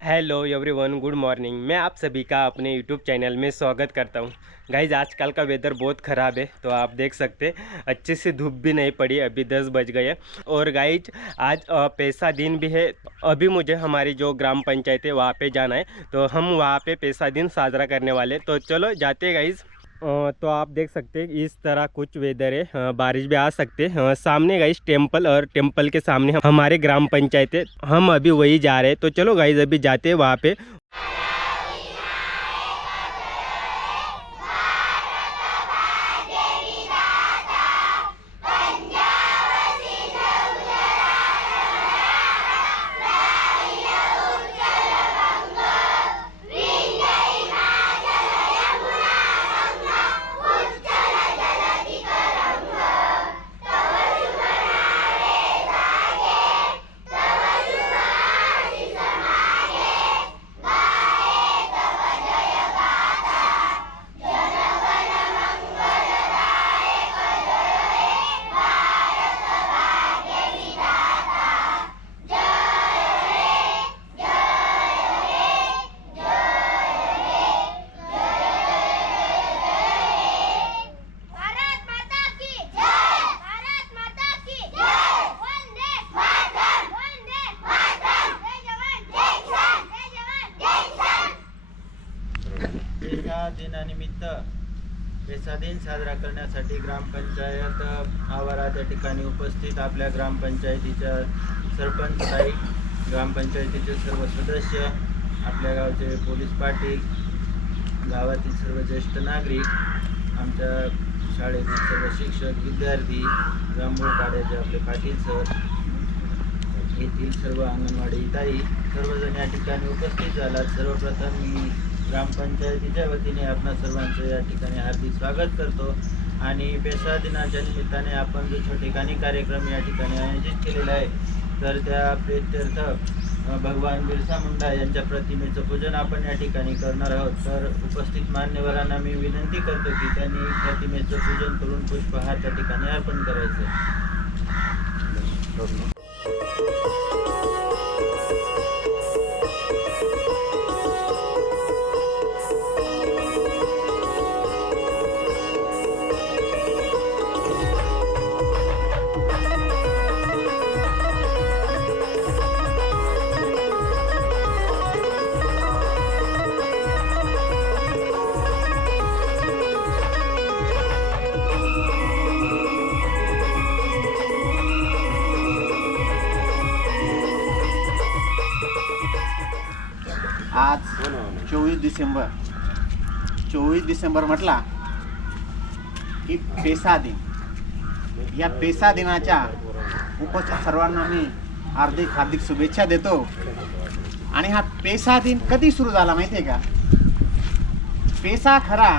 Hello everyone good morning मैं आप सभी का अपने यूट्यूब चैनल में स्वागत करता हूँ। गाइज़ आजकल का वेदर बहुत ख़राब है तो आप देख सकते अच्छे से धूप भी नहीं पड़ी, अभी दस बज गए और गाइज़ आज पैसा दिन भी है, अभी मुझे हमारी जो ग्राम पंचायत है, वहाँ पे जाना है। तो हम वहाँ पे पैसा दिन साजरा करने वाले तो चलो जाते गाइज़ तो आप देख सकते हैं इस तरह कुछ वेदर है। बारिश भी आ सकते हैं। सामने गाइस टेंपल और टेंपल के सामने हमारे ग्राम पंचायत है। हम अभी वही जा रहे हैं। तो चलो गाइस अभी जाते हैं वहाँ पे। दिन साजरा करण्यासाठी ग्रामपंचायत आवारात त्या ठिकाणी उपस्थित आपल्या ग्रामपंचायतीच्या सरपंच ताई ग्रामपंचायतीचे सर्व सदस्य आपल्या गावचे पोलीस पाटील गावातील सर्व ज्येष्ठ नागरिक आमच्या शाळेतील सर्व शिक्षक विद्यार्थी जांभूळ पाड्याचे आपले पाटील सर येथील सर्व अंगणवाडी ताई सर्वजण या ठिकाणी उपस्थित झालात. सर्वप्रथम मी ग्रामपंचायतीच्या वतीने आपणा सर्वांचं या ठिकाणी हार्दिक स्वागत करतो. आणि पेसा दिनाच्या निमित्ताने आपण जो ठिकाणी कार्यक्रम या ठिकाणी आयोजित केलेला आहे तर त्या प्रेत्यर्थ भगवान बिरसा मुंडा यांच्या प्रतिमेचं पूजन आपण या ठिकाणी करणार आहोत. तर उपस्थित मान्यवरांना मी विनंती करतो की त्यांनी प्रतिमेचं पूजन करून पुष्पहार त्या ठिकाणी अर्पण करायचं. डिसेंबर. चोवीस डिसेंबर म्हटला की पेसा दिन. या पेसा दिनाच्या उपस्थित सर्वांना मी हार्दिक हार्दिक शुभेच्छा देतो. आणि हा पेसा दिन कधी सुरू झाला माहिती आहे का? पेसा खरा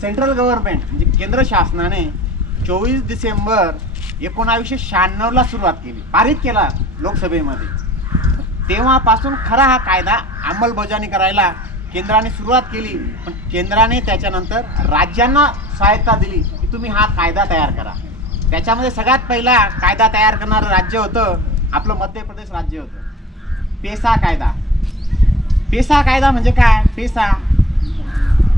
सेंट्रल गव्हर्नमेंट म्हणजे केंद्र शासनाने चोवीस डिसेंबर एकोणावीसशे शहाण्णवला सुरुवात केली. पारित केला लोकसभेमध्ये. तेव्हापासून खरा हा कायदा अंमलबजावणी करायला केंद्राने सुरुवात केली पण केंद्राने त्याच्यानंतर राज्यांना सहायता दिली की तुम्ही हा कायदा तयार करा. त्याच्यामध्ये सगळ्यात पहिला कायदा तयार करणारं राज्य होतं आपलं मध्य प्रदेश राज्य होतं. पेसा कायदा. पेसा कायदा म्हणजे काय? PESA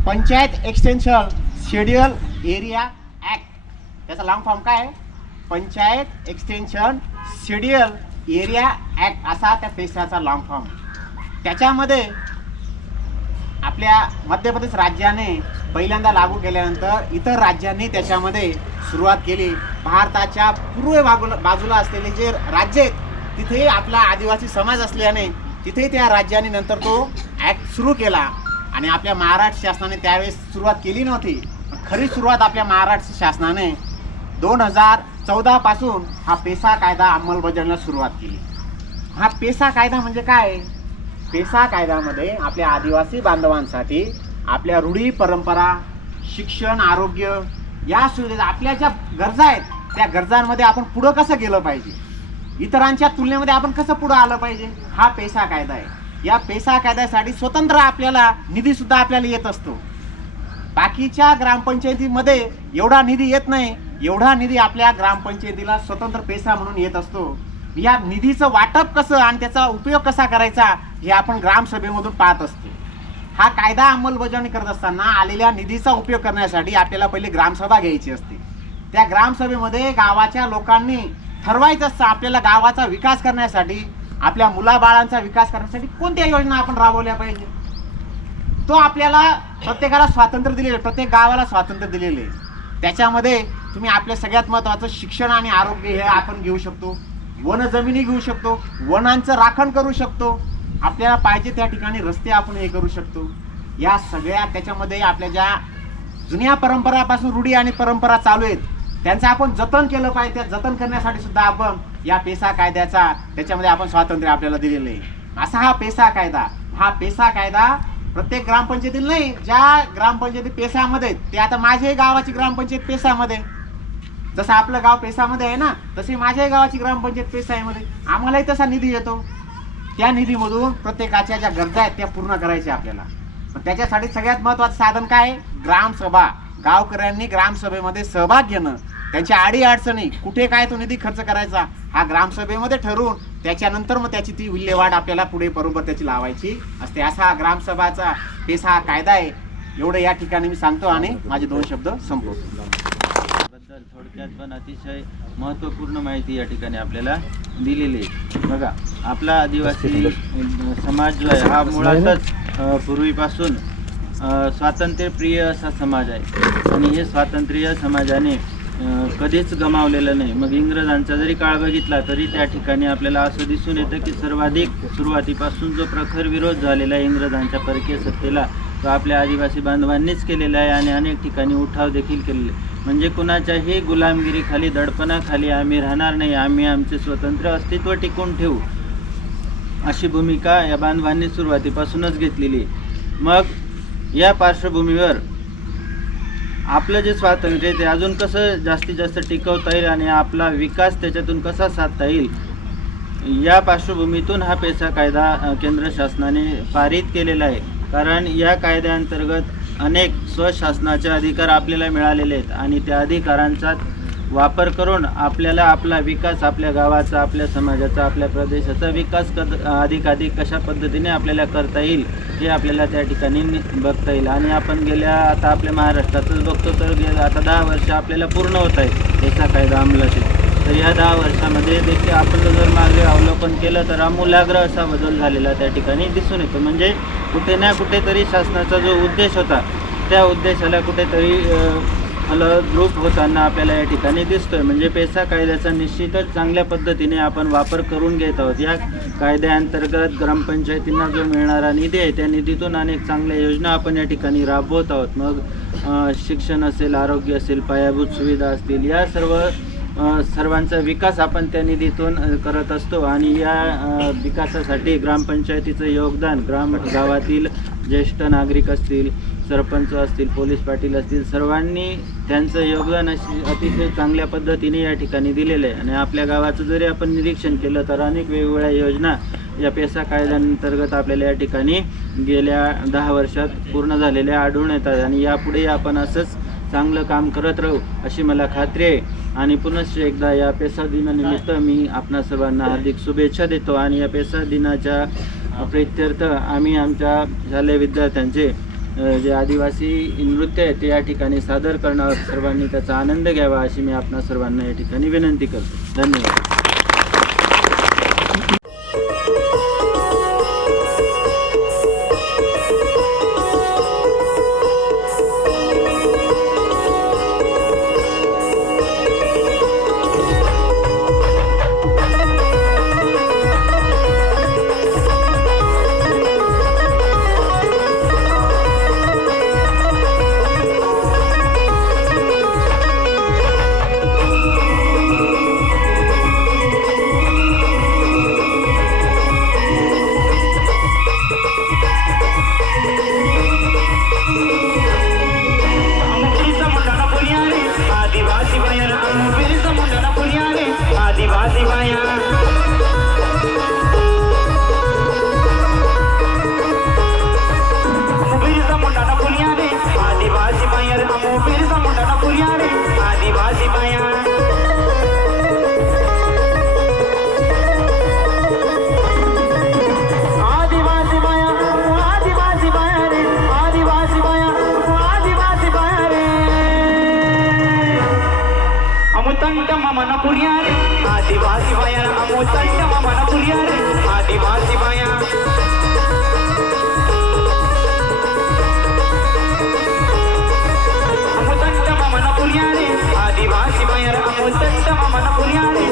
panchayat extension scheduled area act. त्याचा लांब फॉर्म काय आहे? Panchayat extension scheduled area act असा त्या पेसाचा लॉंग फॉर्म. त्याच्यामध्ये आपल्या मध्य प्रदेश राज्याने पहिल्यांदा लागू केल्यानंतर इतर राज्यांनी त्याच्यामध्ये सुरुवात केली. भारताच्या पूर्व बाजूला बाजूला असलेले जे राज्य आहेत तिथेही आपला आदिवासी समाज असल्याने तिथेही त्या राज्याने नंतर तो ॲक्ट सुरू केला. आणि आपल्या महाराष्ट्र शासनाने त्यावेळेस सुरुवात केली नव्हती. खरी सुरुवात आपल्या महाराष्ट्र शासनाने दोन हजार चौदापासून हा पेसा कायदा अंमलबजावणीला सुरुवात केली. हा पेसा कायदा म्हणजे काय? पेसा कायद्यामध्ये आपल्या आदिवासी बांधवांसाठी आपल्या रूढी परंपरा शिक्षण आरोग्य या सुविधा आपल्या ज्या गरजा आहेत त्या गरजांमध्ये आपण पुढं कसं गेलं पाहिजे? इतरांच्या तुलनेमध्ये आपण कसं पुढं आलं पाहिजे? हा पेसा कायदा आहे. या पेसा कायद्यासाठी स्वतंत्र आपल्याला निधीसुद्धा आपल्याला येत असतो. बाकीच्या ग्रामपंचायतीमध्ये एवढा निधी येत नाही एवढा निधी आपल्या ग्रामपंचायतीला स्वतंत्र पेसा म्हणून येत असतो. या निधीचं वाटप कसं आणि त्याचा उपयोग कसा करायचा? हे आपण ग्रामसभेमधून पाहत असतो. हा कायदा अंमलबजावणी करत असताना आलेल्या निधीचा उपयोग करण्यासाठी आपल्याला पहिले ग्रामसभा घ्यायची असते. त्या ग्रामसभेमध्ये गावाच्या लोकांनी ठरवायचं असतं आपल्याला गावाचा विकास करण्यासाठी आपल्या मुलाबाळांचा विकास करण्यासाठी कोणत्या योजना आपण राबवल्या पाहिजे? तो आपल्याला प्रत्येकाला स्वातंत्र्य दिलेलं आहे प्रत्येक गावाला स्वातंत्र्य दिलेलं आहे. त्याच्यामध्ये तुम्ही आपल्या सगळ्यात महत्त्वाचं शिक्षण आणि आरोग्य हे आपण घेऊ शकतो. वन जमिनी घेऊ शकतो. वनांचं राखण करू शकतो. आपल्याला पाहिजे त्या ठिकाणी रस्ते आपण हे करू शकतो. या सगळ्या त्याच्यामध्ये आपल्या ज्या जुन्या परंपरापासून रूढी आणि परंपरा चालू आहेत त्यांचं आपण जतन केलं पाहिजे. त्या जतन करण्यासाठी सुद्धा आपण या पेसा कायद्याचा त्याच्यामध्ये आपण स्वातंत्र्य आपल्याला दिलेलं आहे. असा हा पेसा कायदा हा पेसा कायदा प्रत्येक ग्रामपंचायतीला नाही ज्या ग्रामपंचायती पेसामध्ये आहेत, ते आता माझ्याही गावाची ग्रामपंचायत पेसामध्ये. जसं आपलं गाव पेसामध्ये आहे ना तशी माझ्याही गावाची ग्रामपंचायत पेसामध्ये. आम्हालाही तसा निधी येतो. त्या निधीमधून प्रत्येकाच्या ज्या गरजा आहेत त्या पूर्ण करायच्या आपल्याला. पण त्याच्यासाठी सगळ्यात महत्वाचं साधन काय? आहे? ग्रामसभा. गावकऱ्यांनी ग्रामसभेमध्ये सहभाग घेणं. त्यांच्या आडी अडचणी कुठे काय तो निधी खर्च करायचा हा ग्रामसभेमध्ये ठरवून त्याच्यानंतर मग त्याची ती विल्हेवाट आपल्याला पुढे बरोबर त्याची लावायची असते. असा हा ग्रामसभाचा पेसा हा कायदा आहे. एवढं या ठिकाणी मी सांगतो आणि माझे दोन शब्द संपवतो. बद्दल थोडक्यात पण अतिशय महत्त्वपूर्ण माहिती या ठिकाणी आपल्याला दिलेली आहे. बघा आपला आदिवासी समाज जो आहे हा मुळातच पूर्वीपासून स्वातंत्र्यप्रिय असा समाज आहे. आणि हे स्वातंत्र्य समाजाने कधीच गमावलेलं नाही. मग इंग्रजांचा जरी काळ बघितला तरी त्या ठिकाणी आपल्याला असं दिसून येतं की सर्वाधिक सुरुवातीपासून जो प्रखर विरोध झालेला आहे इंग्रजांच्या परकीय सत्तेला तो आपल्या आदिवासी बांधवांनीच केलेला आहे आणि अनेक ठिकाणी उठाव देखील केलेले. आहे. म्हणजे कुणाच्याही गुलामगिरीखाली दडपणाखाली आम्ही राहणार नाही. आम्ही आमचे स्वतंत्र अस्तित्व टिकून ठेवू. अशी भूमिका या बांधवांनी सुरुवातीपासूनच घेतलेली. मग या पार्श्वभूमीवर आपलं जे स्वातंत्र्य आहे ते अजून कसं जास्तीत जास्त टिकवता येईल आणि आपला विकास त्याच्यातून कसा साधता येईल? या पार्श्वभूमीतून हा पेसा कायदा केंद्र शासनाने पारित केलेला आहे. कारण या कायद्याअंतर्गत अनेक स्वशासनाचे अधिकार आपल्याला मिळालेले आहेत आणि त्या अधिकारांचा वापर करून आपल्याला आपला विकास आपल्या गावाचा आपल्या समाजाचा आपल्या प्रदेशाचा विकास कद अधिकाधिक कशा पद्धतीने आपल्याला करता येईल हे आपल्याला त्या ठिकाणी नि- बघता येईल आणि आपण गेल्या आता आपल्या महाराष्ट्रातच बघतो तर गेल्या आता दहा वर्ष आपल्याला पूर्ण होत आहेत याचा कायदा अंमलात येतो. तर या दहा वर्षामध्ये देखील आपण जर मागे अवलोकन केलं तर आमूलाग्र असा बदल झालेला त्या ठिकाणी दिसून येतो. म्हणजे कुठे ना कुठेतरी शासनाचा जो उद्देश होता त्या उद्देशाला कुठेतरी अ, फलद्रूप होताना आपल्याला या ठिकाणी दिसतोय. म्हणजे पेसा कायद्याचा निश्चितच चांगल्या पद्धतीने आपण वापर करून घेत आहोत. या कायद्याअंतर्गत ग्रामपंचायतींना जो मिळणारा निधी आहे त्या निधीतून अनेक चांगल्या योजना आपण या ठिकाणी राबवत आहोत. मग शिक्षण असेल आरोग्य असेल पायाभूत सुविधा असतील या सर्व सर्वांचा विकास आपण त्या निधीतून करत असतो आणि या विकासासाठी ग्रामपंचायतीचं योगदान ग्राम गावातील ज्येष्ठ नागरिक असतील सरपंच असतील पोलीस पाटील असतील सर्वांनी त्यांचं योगदान अशी अतिशय चांगल्या पद्धतीने या ठिकाणी दिलेलं आहे. आणि आपल्या गावाचं जरी आपण निरीक्षण केलं तर अनेक वेगवेगळ्या योजना या पेसा कायद्याअंतर्गत आपल्याला या ठिकाणी गेल्या दहा वर्षात पूर्ण झालेल्या आढळून येतात. आणि यापुढे आपण असंच चांगलं काम करत राहू अशी मला खात्री आहे. आणि पुनश्च एकदा या पेसा दिनानिमित्त मी आपणा सर्वांना हार्दिक शुभेच्छा देतो. आणि या पेसा दिनाच्या प्रित्यर्थ आम्ही आमच्या शालेय विद्यार्थ्यांचे जे आदिवासी नृत्य आहे ते या ठिकाणी सादर करणार. सर्वांनी त्याचा आनंद घ्यावा अशी मी आपणा सर्वांना या ठिकाणी विनंती करतो. धन्यवाद. We are.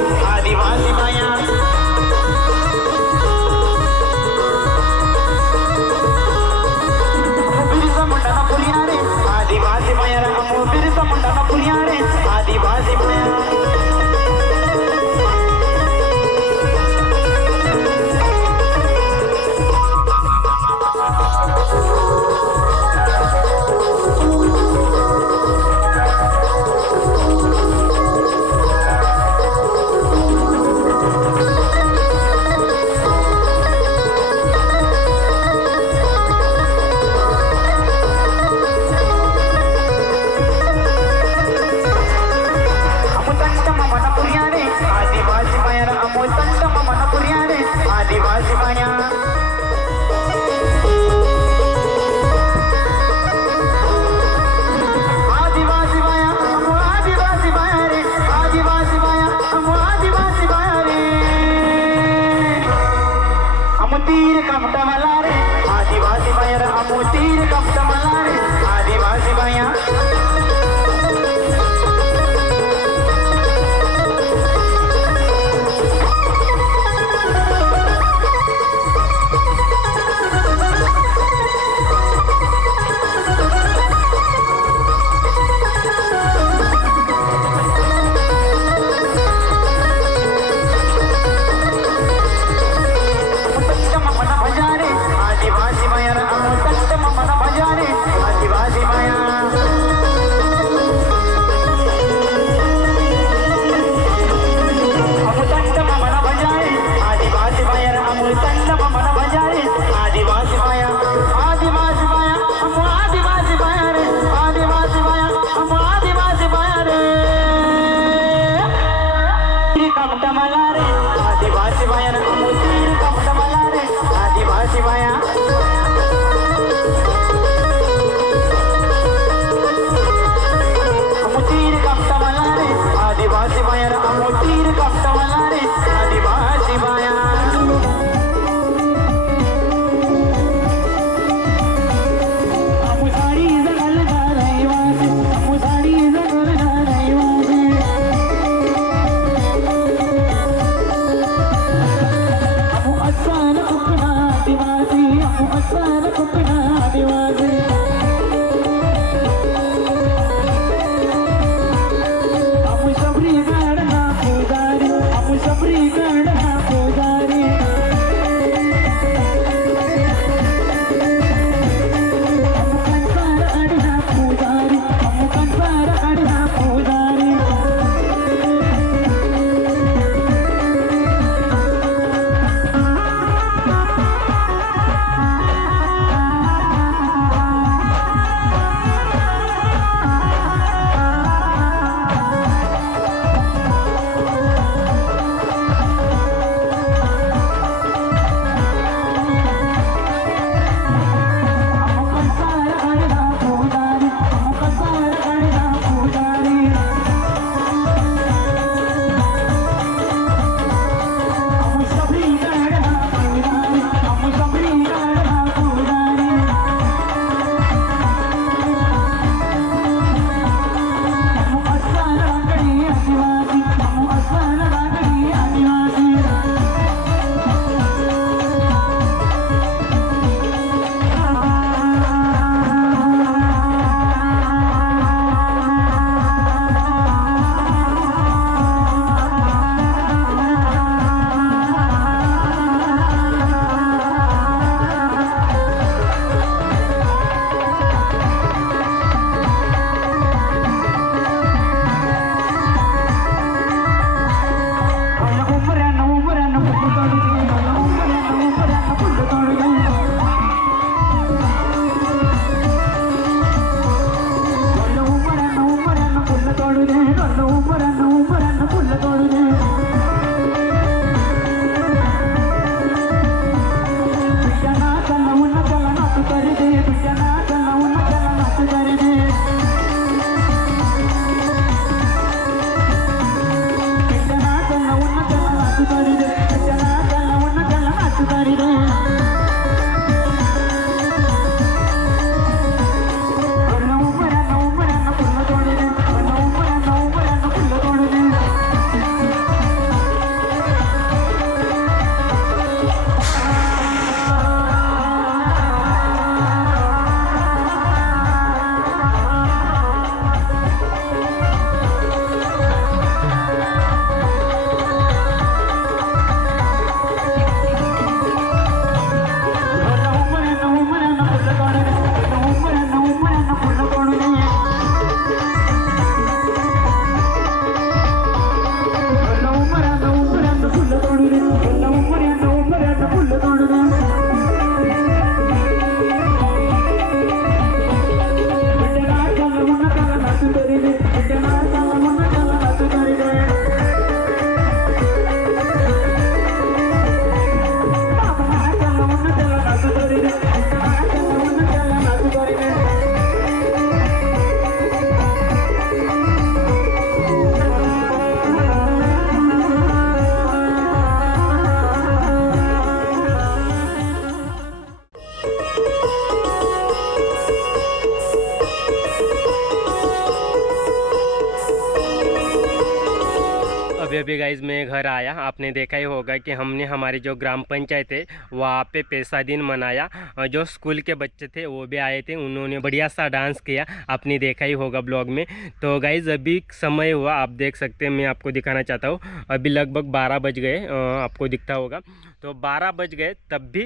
आपने देखा ही होगा कि हमने हमारी जो ग्राम पंचायत है, वहाँ पे पैसा दिन मनाया। जो स्कूल के बच्चे थे, वो भी आए थे, उन्होंने बढ़िया सा डांस किया। आपने देखा ही होगा ब्लॉग में। तो गाइज़ अभी समय हुआ, आप देख सकते हैं, मैं आपको दिखाना चाहता हूँ। अभी लगभग बारह बज गए आपको दिखता होगा। तो 12 बज गए, तब भी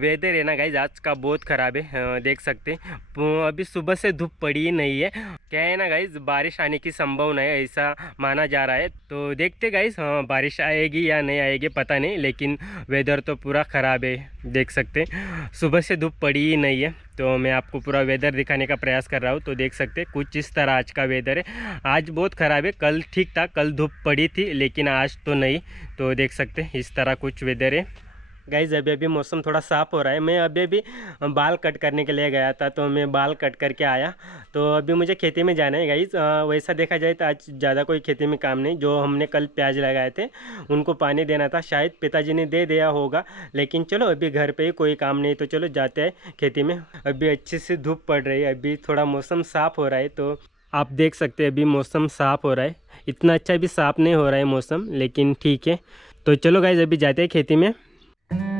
वेदर है ना गाइज़ आज का बहुत ख़राब है देख सकते अभी सुबह से धूप पड़ी ही नहीं है। क्या है ना गाइज़ बारिश आने की संभावना है, ऐसा माना जा रहा है। तो देखते गाइज़ बारिश आएगी या नहीं आएगी, पता नहीं, लेकिन वेदर तो पूरा ख़राब है, देख सकते सुबह से धूप पड़ी ही नहीं है तो मैं आपको पूरा वेदर दिखाने का प्रयास कर रहा हूँ तो देख सकते कुछ इस तरह आज का वेदर है। आज बहुत ख़राब है, कल ठीक था, कल धूप पड़ी थी, लेकिन आज तो नहीं तो देख सकते इस तरह कुछ वेदर है। गाइज़ अभी अभी मौसम थोड़ा साफ़ हो रहा है। मैं अभी अभी बाल कट करने के लिए गया था तो मैं बाल कट करके आया। तो अभी मुझे खेती में जाना है गाइज़ वैसा देखा जाए तो आज ज़्यादा कोई खेती में काम नहीं। जो हमने कल प्याज लगाए थे, उनको पानी देना था। शायद पिताजी ने दे दिया होगा, लेकिन चलो, अभी घर पर ही कोई काम नहीं तो चलो जाते हैं खेती में। अभी अच्छे से धूप पड़ रही है, अभी थोड़ा मौसम साफ़ हो रहा है तो आप देख सकते हैं, अभी मौसम साफ़ हो रहा है। इतना अच्छा भी साफ़ नहीं हो रहा है मौसम, लेकिन ठीक है। तो चलो गाइज़ अभी जाते हैं खेती में। Bye.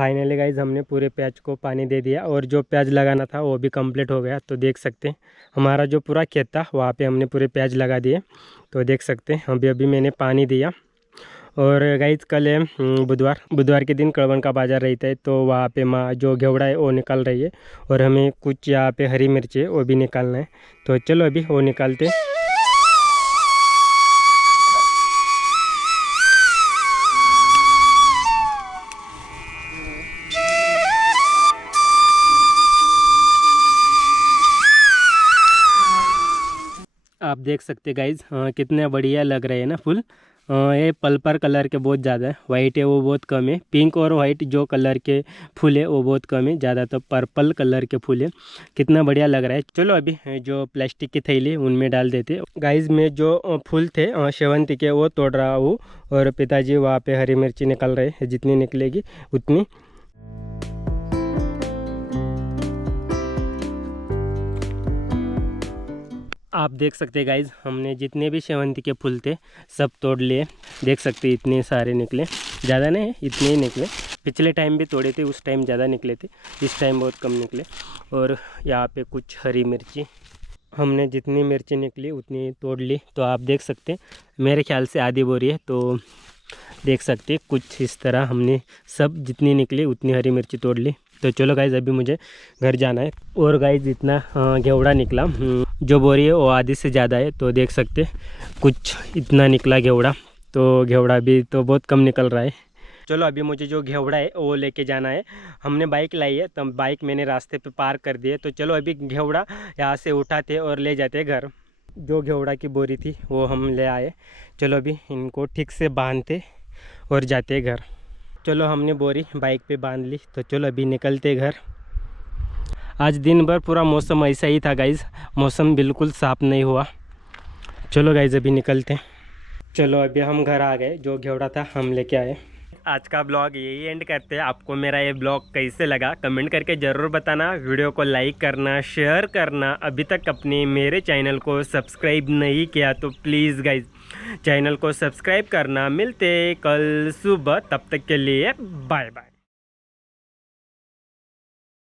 फाइनली गाइज़ हमने पूरे प्याज को पानी दे दिया और जो प्याज लगाना था वो भी कंप्लीट हो गया। तो देख सकते हैं, हमारा जो पूरा खेत था, वहाँ पे हमने पूरे प्याज लगा दिए। तो देख सकते हैं, अभी अभी मैंने पानी दिया। और गाइज़ कल है बुधवार बुधवार के दिन कड़वन का बाज़ार रहता है तो वहाँ पे माँ, जो घेवड़ा है, वो निकाल रही है। और हमें कुछ यहाँ पे हरी मिर्ची है, वो भी निकालना है। तो चलो अभी वो निकालते हैं। देख सकते गाइज़ कितने बढ़िया लग रहे हैं ना फूल। अ, ये पल्पर कलर के बहुत ज़्यादा है वाइट है वो बहुत कम है। पिंक और वाइट जो कलर के फूल है वो बहुत कम है ज़्यादा तो पर्पल कलर के फूल है। कितना बढ़िया लग रहा है। चलो अभी जो प्लास्टिक की थैली उनमें डाल देते गाइज़ में जो फूल थे शेवंती के वो तोड़ रहा हूँ। और पिताजी वहाँ पे हरी मिर्ची निकल रहे हैं जितनी निकलेगी उतनी। आप देख सकते गाइज़ हमने जितने भी शेवंती के फूल थे, सब तोड़ लिए। देख सकते इतने सारे निकले। ज़्यादा नहीं, इतने ही निकले। पिछले टाइम भी तोड़े थे, उस टाइम ज़्यादा निकले थे। इस टाइम बहुत कम निकले। और यहाँ पे कुछ हरी मिर्ची। हमने जितनी मिर्ची निकली, उतनी तोड़ ली। तो आप देख सकते मेरे ख्याल से आधी बोरी है। तो देख सकते कुछ इस तरह हमने सब जितनी निकली, उतनी हरी मिर्ची तोड़ ली। तो चलो गाइज़ अभी मुझे घर जाना है। और गाइज़ जितना अ, घेवड़ा निकला। हम्म, जो बोरी है वो आधी से ज़्यादा है तो देख सकते कुछ इतना निकला घेवड़ा। तो घेवड़ा भी तो बहुत कम निकल रहा है। चलो अभी मुझे जो घेवड़ा है वो लेके जाना है। हमने बाइक लाई है तो बाइक मैंने रास्ते पे पार कर दिए तो चलो अभी घेवड़ा यहाँ से उठाते और ले जाते घर। जो घेवड़ा की बोरी थी वो हम ले आए। चलो अभी इनको ठीक से बांधते और जाते घर। चलो हमने बोरी बाइक पे बाँध ली तो चलो अभी निकलते घर। आज दिन भर पूरा मौसम ऐसा ही था गाइज़ मौसम बिल्कुल साफ़ नहीं हुआ। चलो गाइज़ अभी निकलते चलो अभी हम घर आ गए, जो घेवड़ा था हम लेके आए। आज का ब्लॉग यही एंड करते हैं। आपको मेरा ये ब्लॉग कैसे लगा कमेंट करके ज़रूर बताना। वीडियो को लाइक करना शेयर करना। अभी तक अपने मेरे चैनल को सब्सक्राइब नहीं किया तो प्लीज़ गाइज़ चैनल को सब्सक्राइब करना। मिलते कल सुबह तब तक के लिए बाय बाय